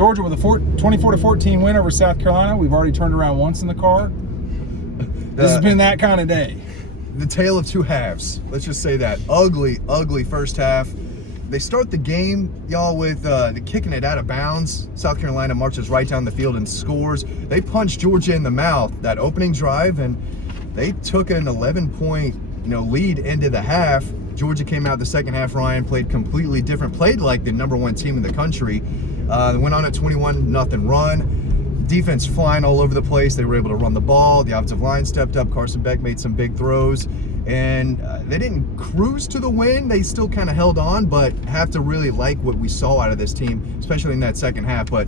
Georgia with a 24-14 win over South Carolina. We've already turned around once in the car. This has been that kind of day. The tale of two halves. Let's just say that. Ugly, ugly first half. They start the game, y'all, with kicking it out of bounds. South Carolina marches right down the field and scores. They punch Georgia in the mouth that opening drive, and they took an 11-point lead into the half. Georgia came out the second half, Ryan, played completely different, played like the number one team in the country. They went on a 21-0 run. Defense flying all over the place. They were able to run the ball. The offensive line stepped up. Carson Beck made some big throws. And they didn't cruise to the win. They still kind of held on, but have to really like what we saw out of this team, especially in that second half. But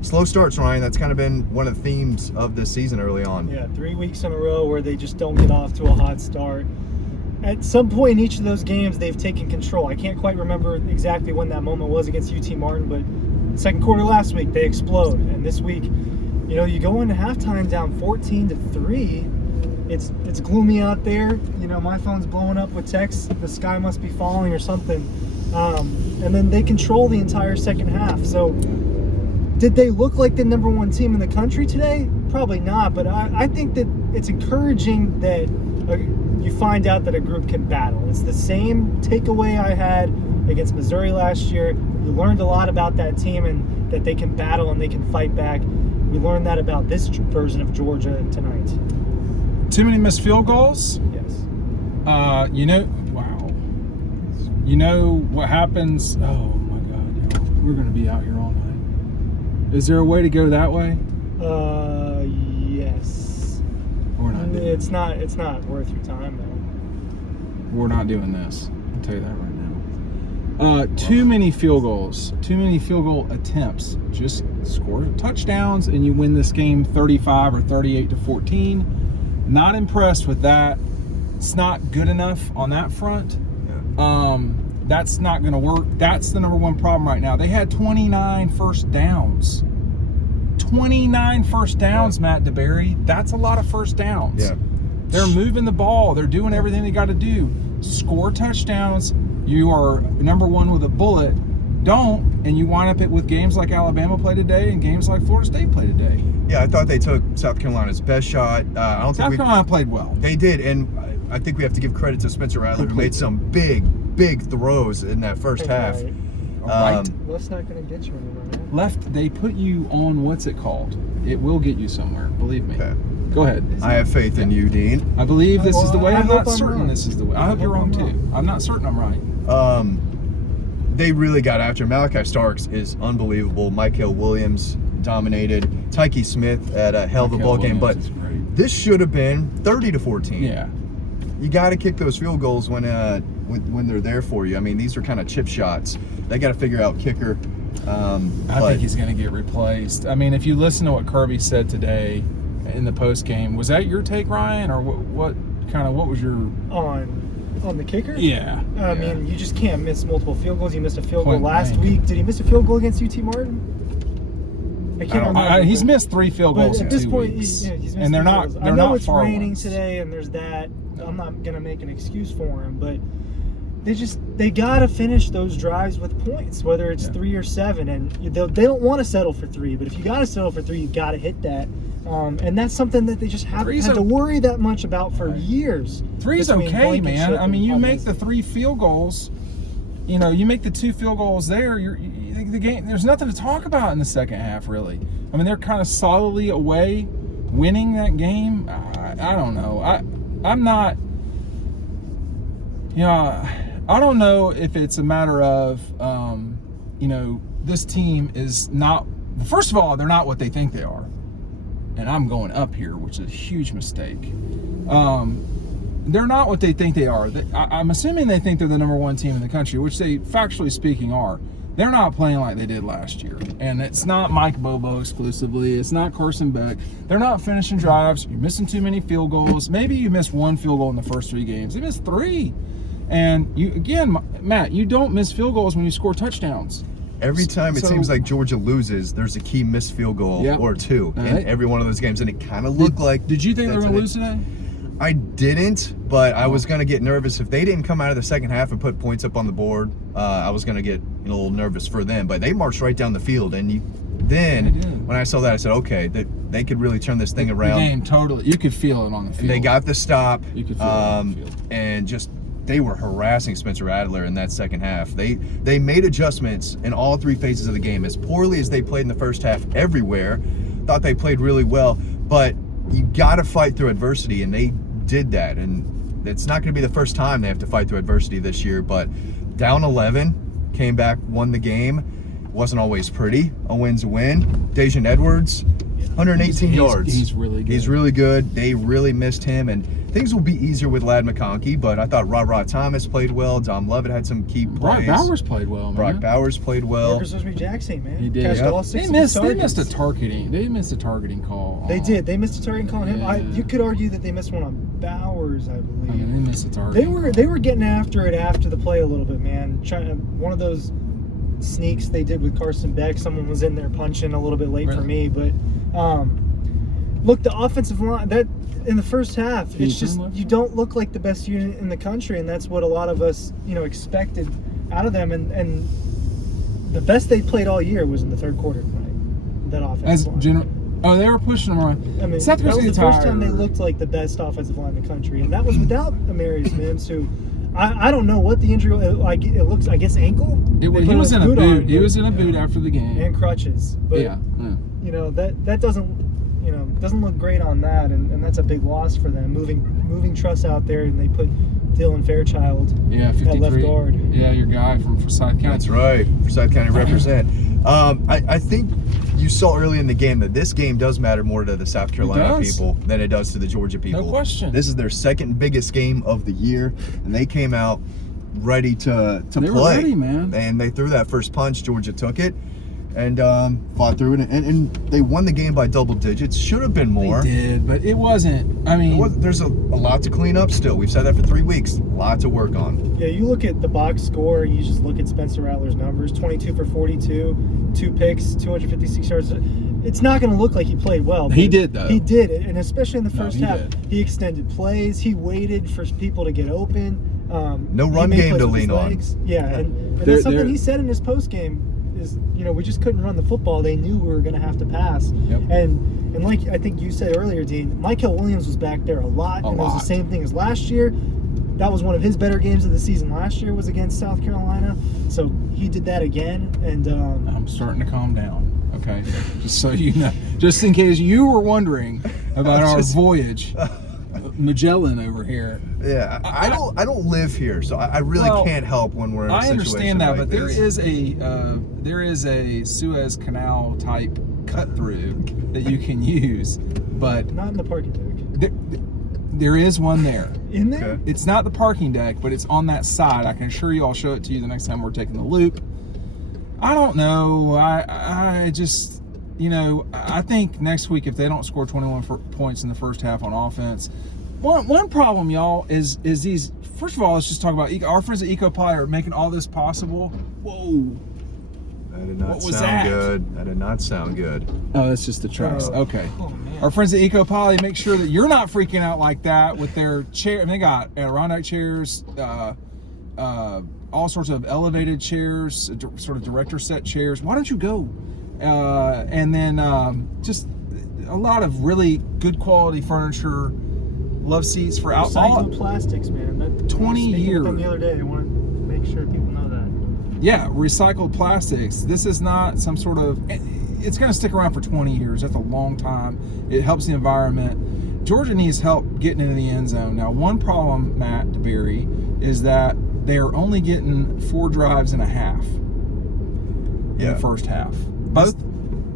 slow starts, Ryan. That's kind of been one of the themes of this season early on. Yeah, 3 weeks in a row where they just don't get off to a hot start. At some point in each of those games, they've taken control. I can't quite remember exactly when that moment was against UT Martin, but second quarter last week, they explode. And this week, you go into halftime down 14-3. It's gloomy out there. My phone's blowing up with texts. The sky must be falling or something. And then they control the entire second half. So did they look like the number one team in the country today? Probably not. But I think that it's encouraging that you find out that a group can battle. It's the same takeaway I had against Missouri last year. You learned a lot about that team and that they can battle and they can fight back. We learned that about this version of Georgia tonight. Too many missed field goals. Yes. Wow. What happens? Oh my God, we're going to be out here all night. Is there a way to go that way? Yes. We're not. It's not worth your time though. We're not doing this. I'll tell you that right now. Too many field goals. Too many field goal attempts. Just score touchdowns and you win this game 35 or 38-14. Not impressed with that. It's not good enough on that front. Yeah. That's not going to work. That's the number one problem right now. They had 29 first downs. 29 first downs, Matt DeBerry. That's a lot of first downs. Yeah. They're moving the ball. They're doing everything they got to do. Score touchdowns. You are number one with a bullet. Don't, and you wind up with games like Alabama play today and games like Florida State play today. Yeah, I thought they took South Carolina's best shot. I don't think South Carolina played well. They did, and I think we have to give credit to Spencer Rattler, who made some big throws in that first half. Right. Left's not going to get you anywhere, man. Left, they put you on what's it called? It will get you somewhere. Believe me. Okay. Go ahead. I have faith in you, Dean. I believe this is the way. I'm not certain wrong. this is the way. I hope you're wrong too. I'm not certain I'm right. They really got after him. Malachi Starks is unbelievable. Michael Williams dominated. Tyke Smith had a hell of a ball game, but this should have been 30-14. Yeah. You got to kick those field goals when they're there for you. I mean, these are kind of chip shots. They got to figure out kicker. I think he's going to get replaced. I mean, if you listen to what Kirby said today in the post game, was that your take, Ryan, or what was your on the kicker? Yeah. I mean, you just can't miss multiple field goals. He missed a field goal last week. Did he miss a field goal against UT Martin? I can't remember. He's missed 3 field goals in 2 weeks. At this point, he's missed and they're not. I know it's far raining ones. today, and there's that. I'm not gonna make an excuse for him, but they gotta finish those drives with points, whether it's 3 or 7, and they don't want to settle for 3. But if you gotta settle for 3, you gotta hit that. And that's something that they just haven't had to worry that much about for years. 3's okay, man. I mean, you make the 3 field goals. You make the 2 field goals there. The game. There's nothing to talk about in the second half, really. I mean, they're kind of solidly away, winning that game. I don't know. I'm not. I don't know if it's a matter of, this team is not. First of all, they're not what they think they are. And I'm going up here, which is a huge mistake. They're not what they think they are. I'm assuming they think they're the number one team in the country, which they, factually speaking, are. They're not playing like they did last year. And it's not Mike Bobo exclusively. It's not Carson Beck. They're not finishing drives. You're missing too many field goals. Maybe you missed 1 field goal in the first 3 games. They missed 3. And Matt, you don't miss field goals when you score touchdowns. Every time it seems like Georgia loses, there's a key missed field goal or 2 in every one of those games, and it kind of looked like. Did you think they were going to lose today? I didn't, but I was going to get nervous if they didn't come out of the second half and put points up on the board. I was going to get a little nervous for them, but they marched right down the field, and then when I saw that, I said, okay, they could really turn this thing around. The game totally, you could feel it on the field. And they got the stop. You could feel it on the field. And just they were harassing Spencer Adler in that second half. They made adjustments in all three phases of the game. As poorly as they played in the first half everywhere, thought they played really well. But you got to fight through adversity, and they did that. And it's not going to be the first time they have to fight through adversity this year. But down 11, came back, won the game. Wasn't always pretty. A win's a win. Dejan Edwards, 118 yards. He's really good. He's really good. They really missed him, and things will be easier with Ladd McConkey, but I thought Ra Thomas played well. Dom Lovett had some key plays. Brock Bowers played well, man. Brock Bowers played well. Marcus Jackson, man. He did. Catched Yep. all 6 They missed targets. a targeting. They missed a targeting call. They did. They missed a targeting call on him. Yeah. You could argue that they missed one on Bowers, I I believe. mean, they missed a target. They were getting after it after the play a little bit, man. One of those sneaks they did with Carson Beck. Someone was in there punching a little bit late for me, but look, the offensive line that in the first half, it's just you don't look like the best unit in the country, and that's what a lot of us expected out of them. And the best they played all year was in the third quarter tonight. That offensive line. They were pushing them around. I mean, South that was the Carolina first time they looked like the best offensive line in the country, and that was without Amarius Mims, who I don't know what the injury like. It looks, I guess, ankle. He was in a boot. He was in a boot after the game. And crutches. But yeah. That doesn't look great on that, and that's a big loss for them. Moving Truss out there, and they put Dylan Fairchild 53. at left guard. Yeah, your guy from Forsyth County. That's right. Forsyth County represent. I think you saw early in the game that this game does matter more to the South Carolina people than it does to the Georgia people. No question. This is their second biggest game of the year, and they came out ready to They play. were ready, man. And they threw that first punch. Georgia took it and fought through it, and they won the game by double digits. Should have been more. They did, but it wasn't. I mean, There's a lot to clean up still. We've said that for 3 weeks. A lot to work on. Yeah, you look at the box score, you just look at Spencer Rattler's numbers: 22 for 42, 2 picks, 256 yards. It's not going to look like he played well. He did, though. He did, and especially in the first he half, did. he extended plays. He waited for people to get open. No he run made game plays to with his lean on. legs. Yeah, and They're- that's something they're- he said in his post game. Is we just couldn't run the football. They knew we were going to have to pass. Yep. And like I think you said earlier, Dean, Michael Williams was back there a lot, and it was the same thing as last year. That was one of his better games of the season last year, was against South Carolina. So he did that again, and I'm starting to calm down. Okay, just so you know, just in case you were wondering about our voyage, Magellan over here. Yeah, I don't live here, so I really can't help when we're in a situation understand that, like but this. there is a Suez Canal type cut through that you can use, but not in the parking deck. there is one there. In there? Okay. It's not the parking deck, but it's on that side. I can assure you, I'll show it to you the next time we're taking the loop. I don't know. I just, I think next week if they don't score 21 points in the first half on offense, one problem, y'all, is these. First of all, let's just talk about our friends at EcoPie are making all this possible. Whoa. That did not What was sound that? good. That did not sound good. Oh, that's just the tracks. Okay. Oh, man. Our friends at EcoPoly make sure that you're not freaking out like that with their chair. They got Adirondack chairs, all sorts of elevated chairs, sort of director set chairs. Why don't you go? And then just a lot of really good quality furniture, love seats for Recycled plastics, man. 20 years. The other day, I want to make sure people know that. Yeah, recycled plastics. This is not some sort of. It's going to stick around for 20 years. That's a long time. It helps the environment. Georgia needs help getting into the end zone. Now, one problem, Matt DeBerry, is that they are only getting 4 drives and a half in the first half. Both.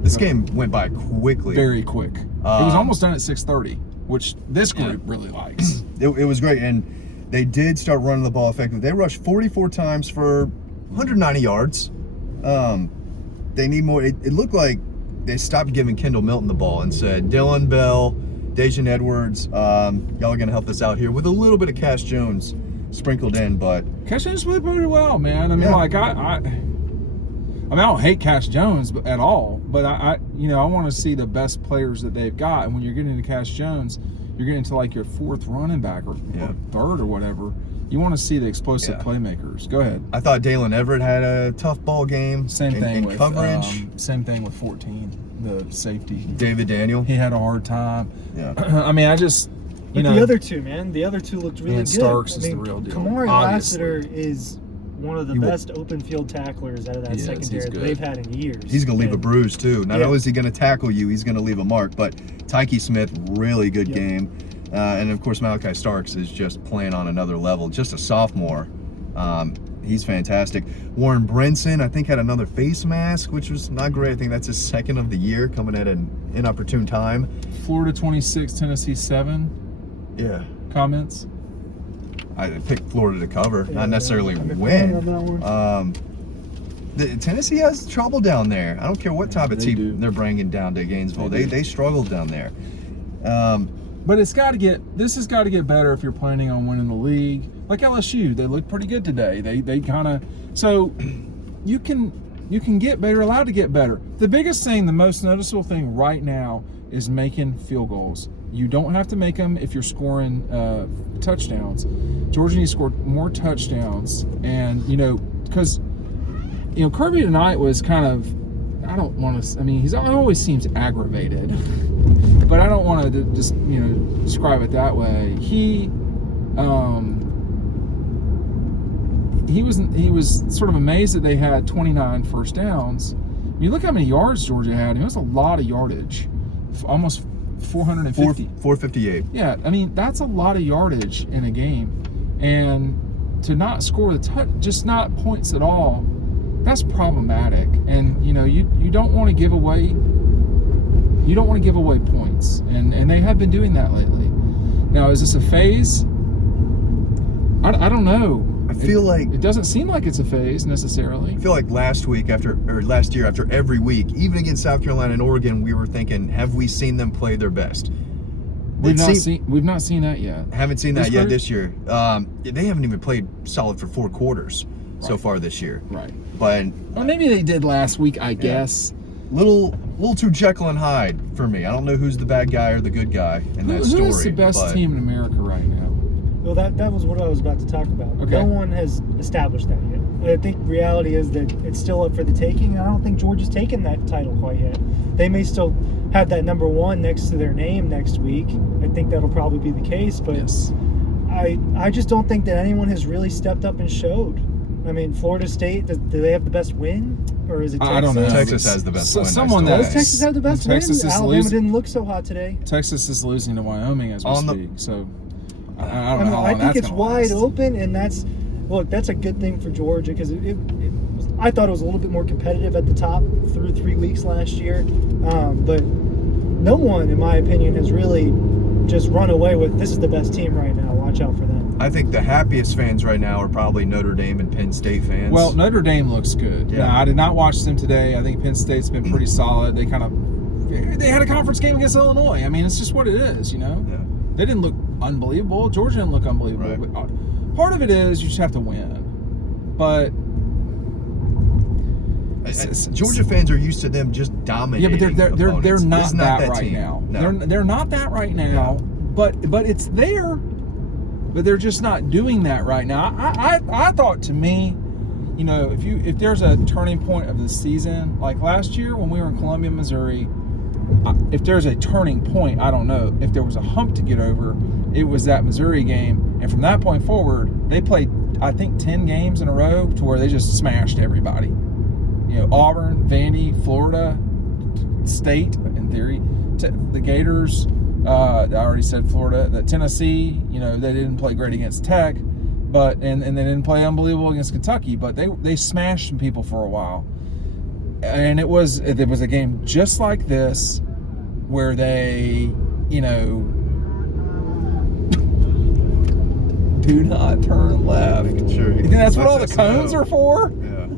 This game went by quickly. Very quick. It was almost done at 6:30, which this group really likes. It was great, and they did start running the ball effectively. They rushed 44 times for 190 yards. They need more. It looked like they stopped giving Kendall Milton the ball and said, Dylan Bell, Dejan Edwards, y'all are going to help us out here with a little bit of Cash Jones sprinkled in, but Cash Jones played pretty well, man. I mean, I don't hate Cash Jones at all, but I want to see the best players that they've got. And when you're getting into Cash Jones, you're getting into like your 4th running back or 3rd or whatever. You want to see the explosive Yeah. playmakers. Go ahead. I thought Dalen Everett had a tough ball game. Same thing in with coverage. same thing with 14, the safety. David Daniel. He had a hard time. Yeah. I mean, I just But the other two, man, the other two looked really and good. Starks is the real deal, Kamari obviously. Lassiter is one of the He will- best open field tacklers out of that He is, he's secondary that good. they've had in years. He's going to leave a And- bruise, too. Not Yeah. only is he going to tackle you, he's going to leave a mark. But Tyke Smith, really good Yep. game. And, of course, Malachi Starks is just playing on another level. Just a sophomore. He's fantastic. Warren Brinson, I think, had another face mask, which was not great. I think that's his second of the year, coming at an inopportune time. Florida 26, Tennessee 7. Yeah. Comments? I picked Florida to cover, Yeah, not necessarily I'm a fan win. of that one. Tennessee has trouble down there. I don't care what type of They team do. they're bringing down to Gainesville. They They do. struggled down there. But this has got to get better if you're planning on winning the league. Like LSU, they look pretty good today. They kind of, so you can get better, allowed to get better. The biggest thing, the most noticeable thing right now is making field goals. You don't have to make them if you're scoring touchdowns. Georgia needs to score more touchdowns, and because Kirby tonight was kind of, I don't want to, I mean, he always seems aggravated, but I don't want to just, describe it that way. He was sort of amazed that they had 29 first downs. You look how many yards Georgia had, it was a lot of yardage, almost 450. 458. Yeah, I mean, that's a lot of yardage in a game. And to not score just not points at all, that's problematic. And you don't want to give away points. And they have been doing that lately. Now, is this a phase? I don't know. I feel like it doesn't seem like it's a phase necessarily. I feel like last year after every week, even against South Carolina and Oregon, we were thinking, have we seen them play their best? We've not seen that yet. Haven't seen that yet this year. They haven't even played solid for 4 quarters so far this year. Right. But Well, maybe they did last week, I guess. little too Jekyll and Hyde for me. I don't know who's the bad guy or the good guy in that story. Who is the best team in America right now? Well, that was what I was about to talk about. Okay. No one has established that yet. I think reality is that it's still up for the taking, and I don't think Georgia's taken that title quite yet. They may still have that number 1 next to their name next week. I think that'll probably be the case, but Yes. I just don't think that anyone has really stepped up and showed. I mean, Florida State, do they have the best win? Or is it Texas? I don't know. Texas has the best win. Someone Does Does Texas have the best Texas win? is Alabama losing. didn't look so hot today. Texas is losing to Wyoming as we On the- speak. So I don't know how long I think that's it's gonna wide last. open, and that's a good thing for Georgia because I thought it was a little bit more competitive at the top through 3 weeks last year, but no one, in my opinion, has really just run away with this is the best team right now. Watch out for them. I think the happiest fans right now are probably Notre Dame and Penn State fans. Well, Notre Dame looks good. Yeah. Now, I did not watch them today. I think Penn State's been pretty solid. They had a conference game against Illinois. I mean, it's just what it is, Yeah. They didn't look unbelievable. Georgia didn't look unbelievable. Right. But part of it is you just have to win. But Georgia fans are used to them just yeah, dominating. but they're opponents. not This is that right team. now. No. They're not that right now. But it's there. But they're just not doing that right now. I thought, to me, if there's a turning point of the season, like last year when we were in Columbia, Missouri, if there's a turning point, I don't know. If there was a hump to get over, it was that Missouri game. And from that point forward, they played, I think, 10 games in a row to where they just smashed everybody. Auburn, Vandy, Florida State, in theory, the Gators. I already said Florida. The Tennessee, they didn't play great against Tech, but and they didn't play unbelievable against Kentucky, but they smashed some people for a while. And it was a game just like this where they, do not turn left. Sure. You think that's what all the cones are for? Yeah.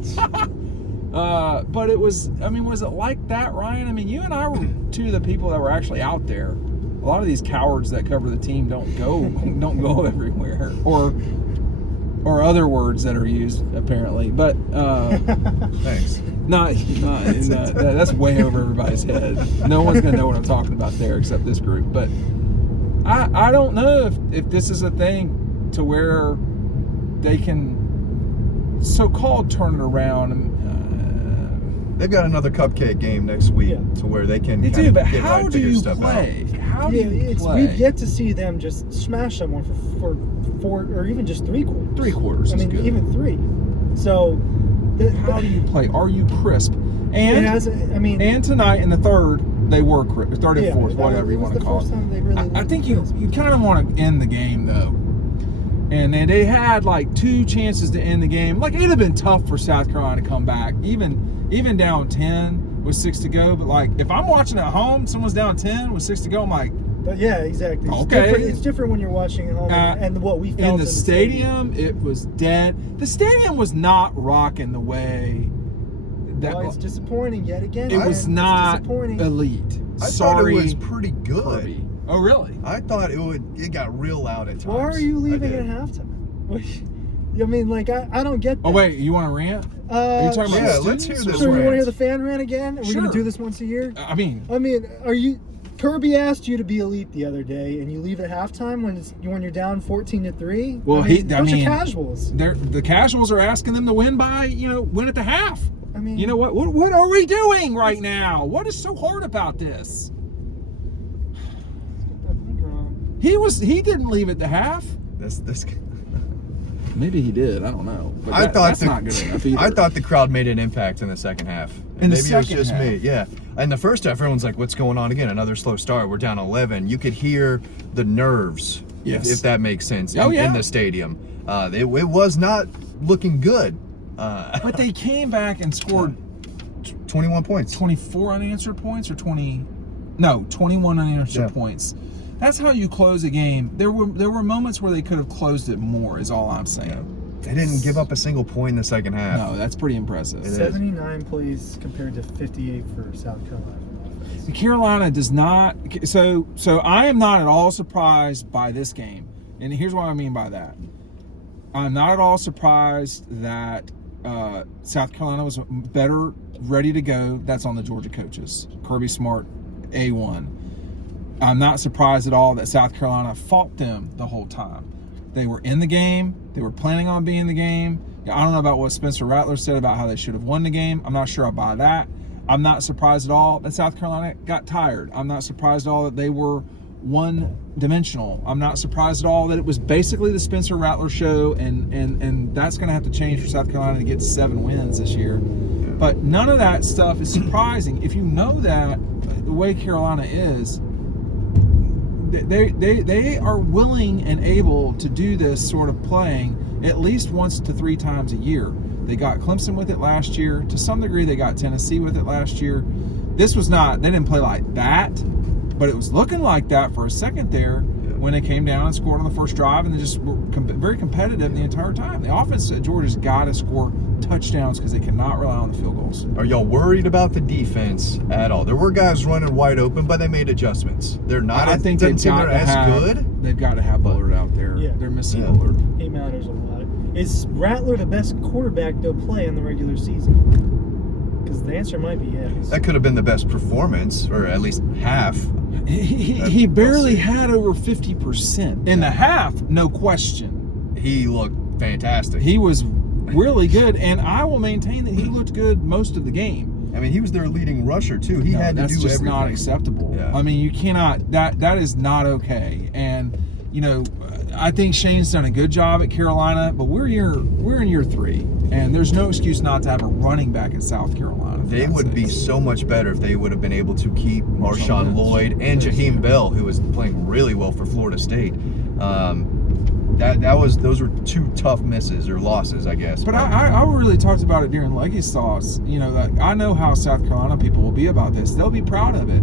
But it was, was it like that, Ryan? I mean, you and I were two of the people that were actually out there. A lot of these cowards that cover the team don't go everywhere, or other words that are used apparently. But Thanks. that's way over everybody's head. No one's gonna know what I'm talking about there except this group. But I don't know if this is a thing to where they can so-called turn it around. They've got another cupcake game next week to where they can They kind do, of but get how right, do figure you stuff play? out. How do you play? We've yet to see them just smash someone for 4 or even just 3 quarters. 3 quarters I is mean, good. even 3. So, How do you play? Are you crisp? And and tonight in the third, they were crisp. Third and fourth, whatever you want to call it. I think you kind of want to end the game though. And then they had like 2 chances to end the game. Like it'd have been tough for South Carolina to come back, even down 10 with 6 to go. But like if I'm watching at home, someone's down 10 with 6 to go, I'm like, but yeah, exactly. It's different when you're watching at home and what we felt in the stadium. It was dead. The stadium was not rocking the way that. It's disappointing yet again. It was not elite. I thought it was pretty good. Kirby. Oh really? I thought it got real loud at times. Why are you leaving at halftime? I mean, like I don't get that. Oh wait, you want to rant? Are you talking about let's hear this. So you want to rant. hear the fan rant again? Are we going to do this once a year? I mean, are you? Kirby asked you to be elite the other day, and you leave at halftime when you're down 14-3. Well, bunch of casuals. The casuals are asking them to win by win at the half. I mean, you know what are we doing right now? What is so hard about this? He didn't leave at the half. This. Maybe he did. I don't know. But that's not good enough either. I thought the crowd made an impact in the second half. Maybe it was just me. Yeah. In the first half, everyone's like, "What's going on again? Another slow start. We're down 11." You could hear the nerves, if that makes sense, in the stadium. It was not looking good. But they came back and scored 21 points. 24 unanswered points or 20? No, 21 unanswered points. That's how you close a game. There were moments where they could have closed it more, is all I'm saying. They didn't give up a single point in the second half. No, that's pretty impressive. 79 plays compared to 58 for South Carolina. Carolina does not. So I am not at all surprised by this game. And here's what I mean by that. I'm not at all surprised that South Carolina was better, ready to go. That's on the Georgia coaches. Kirby Smart, A1. I'm not surprised at all that South Carolina fought them the whole time. They were in the game. They were planning on being in the game. I don't know about what Spencer Rattler said about how they should have won the game. I'm not sure I buy that. I'm not surprised at all that South Carolina got tired. I'm not surprised at all that they were one-dimensional. I'm not surprised at all that it was basically the Spencer Rattler show, and that's going to have to change for South Carolina to get to 7 wins this year. But none of that stuff is surprising. If you know that the way Carolina is, they are willing and able to do this sort of playing at least once to 3 times a year. They got Clemson with it last year. To some degree, they got Tennessee with it last year. This was not, they didn't play like that, but it was looking like that for a second there when they came down and scored on the first drive, and they just were very competitive the entire time. The offense at Georgia's got to score touchdowns because they cannot rely on the field goals. Are y'all worried about the defense at all? There were guys running wide open, but they made adjustments. They're not. I think they've got to have good. They've got to have Bullard out there. Yeah. They're missing Bullard. He matters a lot. Is Rattler the best quarterback they'll play in the regular season? Because the answer might be yes. That could have been the best performance, or at least half. He barely had over 50%. In the half, no question. He looked fantastic. He was really good, and I will maintain that he looked good most of the game. I mean, he was their leading rusher too. He had to do everything. That's just not acceptable. Yeah. I mean, you cannot. That is not okay. And I think Shane's done a good job at Carolina, but we're in year 3, and there's no excuse not to have a running back at South Carolina. They would be so much better if they would have been able to keep Marshawn Lloyd and Jaheim Bell, who was playing really well for Florida State. Those were 2 tough misses or losses, I guess. But I really talked about it during Leggy's thoughts. I know how South Carolina people will be about this. They'll be proud of it.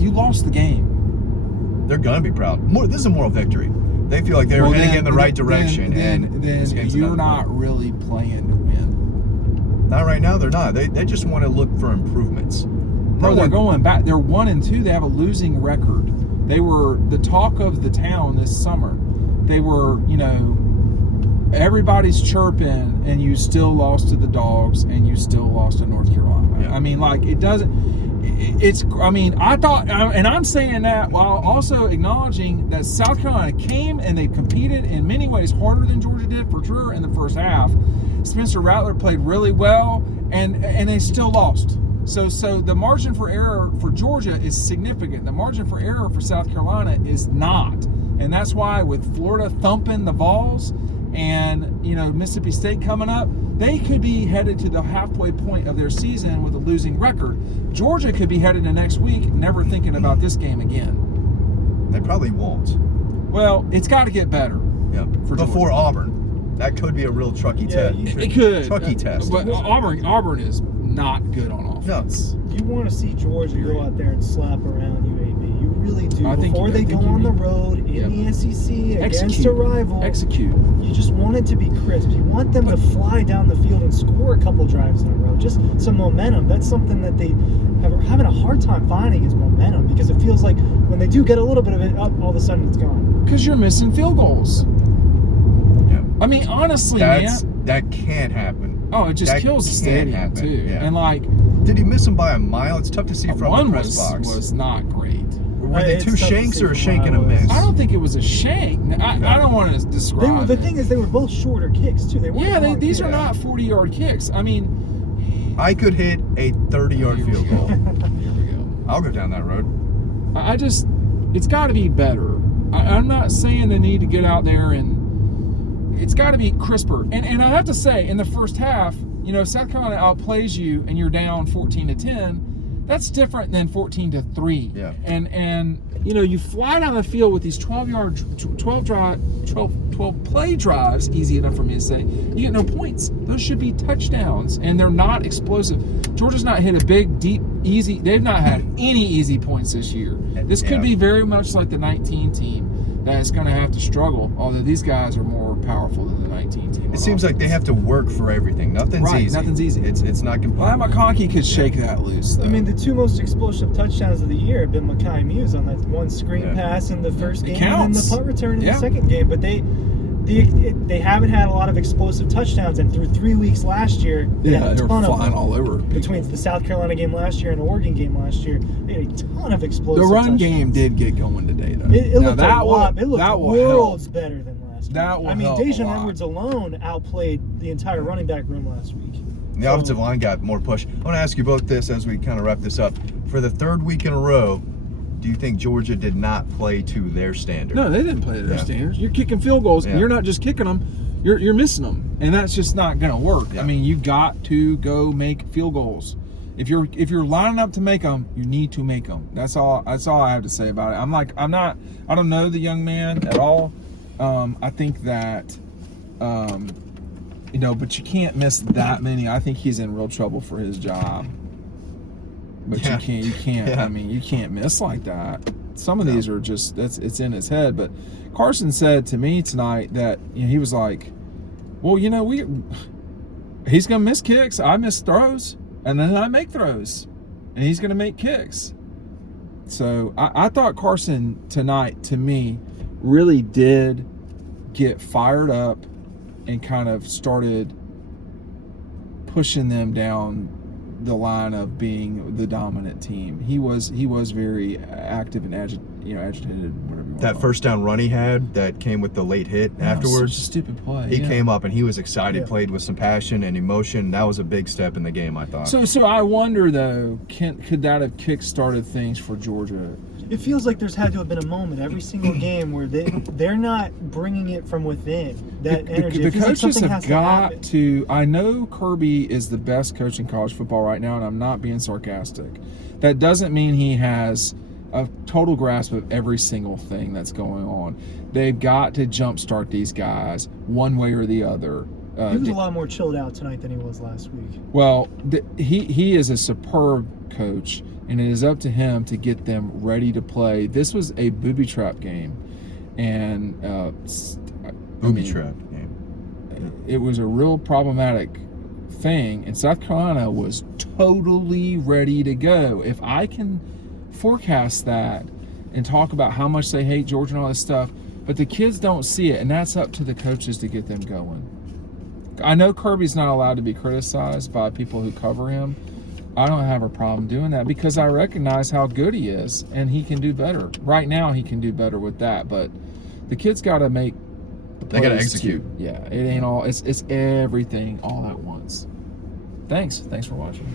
You lost the game. They're gonna be proud. This is a moral victory. They feel like they were heading in the right direction, then you're not really playing to win. Not right now. They're not. They just want to look for improvements. No, they're going back. They're 1-2. They have a losing record. They were the talk of the town this summer. They were, everybody's chirping, and you still lost to the Dogs, and you still lost to North Carolina. Yeah. I mean, like, it doesn't. I thought, and I'm saying that while also acknowledging that South Carolina came and they competed in many ways harder than Georgia did for sure in the first half. Spencer Rattler played really well, and they still lost. So the margin for error for Georgia is significant. The margin for error for South Carolina is not, and that's why with Florida thumping the Vols and Mississippi State coming up, they could be headed to the halfway point of their season with a losing record. Georgia could be headed to next week never thinking about this game again. They probably won't. Well, it's got to get better. Yeah. Before Auburn. That could be a real trucky test. It could. Trucky test. But Auburn is not good on offense. No. You want to see Georgia go out there and slap around UAB. You really do. Before they go on the road in the SEC against a rival. Execute. You just want it to be crisp. You want them to fly down the field and score a couple drives in a row. Just some momentum. That's something that they are having a hard time finding is momentum, because it feels like when they do get a little bit of it up, all of a sudden it's gone. Because you're missing field goals. Yeah. I mean, honestly, man. That can't happen. Oh, it just kills the stadium, happen. too. Yeah. And did he miss him by a mile? It's tough to see from one the press box. was not great. Were they two shanks or a shank and a miss? I don't think it was a shank. I don't want to describe the thing is, they were both shorter kicks, too. They weren't these are not 40-yard kicks. I mean, I could hit a 30-yard field goal. Here we go. I'll go down that road. It's got to be better. I'm not saying they need to get out there and it's got to be crisper. And I have to say, in the first half, South Carolina outplays you and you're down 14-10. That's different than 14-3. Yeah. And you fly down the field with these 12 play drives, easy enough for me to say. You get no points. Those should be touchdowns, and they're not explosive. Georgia's not hit a big, deep, easy. They've not had any easy points this year. This could be very much like the 19 team that's going to have to struggle, although these guys are more powerful than the 19 team. It seems like they have to work for everything. Nothing's easy. Nothing's easy. It's not complete. Well, McConkey could shake that loose, though. I mean, the two most explosive touchdowns of the year have been Mekhi Muse on that one screen pass in the first game and then the punt return in the second game. But they haven't had a lot of explosive touchdowns, and through 3 weeks last year, they had a ton were flying all over. Between the South Carolina game last year and the Oregon game last year, they had a ton of explosive The run touchdowns. game did get going today, though. It looked a lot. It looked worlds help. better than last week. That will I mean, help Dejan a lot. Edwards alone outplayed the entire running back room last week. The offensive line got more push. I want to ask you both this as we kind of wrap this up. For the third week in a row, do you think Georgia did not play to their standard? No, they didn't play to their standards. You're kicking field goals, and you're not just kicking them, you're missing them, and that's just not going to work. Yeah. I mean, you got to go make field goals. If you're lining up to make them, you need to make them. That's all I have to say about it. I don't know the young man at all. I think that, but you can't miss that many. I think he's in real trouble for his job. But you can't. Yeah. I mean, you can't miss like that. Some of these are just it's in his head. But Carson said to me tonight that he was like, well, he's gonna miss kicks. I miss throws, and then I make throws, and he's gonna make kicks. So I thought Carson tonight, to me, really did get fired up and kind of started pushing them down the line of being the dominant team. He was very active and agitated, whatever you want. That first down run he had that came with the late hit afterwards. Such a stupid play. He came up and he was excited, played with some passion and emotion. That was a big step in the game, I thought. So I wonder though, could that have kick-started things for Georgia? It feels like there's had to have been a moment every single game where they're not bringing it from within, that energy. The coaches like have got to. I know Kirby is the best coach in college football right now, and I'm not being sarcastic. That doesn't mean he has a total grasp of every single thing that's going on. They've got to jumpstart these guys one way or the other. He was a lot more chilled out tonight than he was last week. Well, he is a superb coach, and it is up to him to get them ready to play. This was a booby trap game, and booby trap game. It was a real problematic thing, and South Carolina was totally ready to go. If I can forecast that and talk about how much they hate Georgia and all this stuff, but the kids don't see it, and that's up to the coaches to get them going. I know Kirby's not allowed to be criticized by people who cover him, I don't have a problem doing that because I recognize how good he is and he can do better. Right now, he can do better with that, but the kid's got to make. They got to plays execute. too. Yeah, it ain't all. It's everything all at once. Thanks for watching.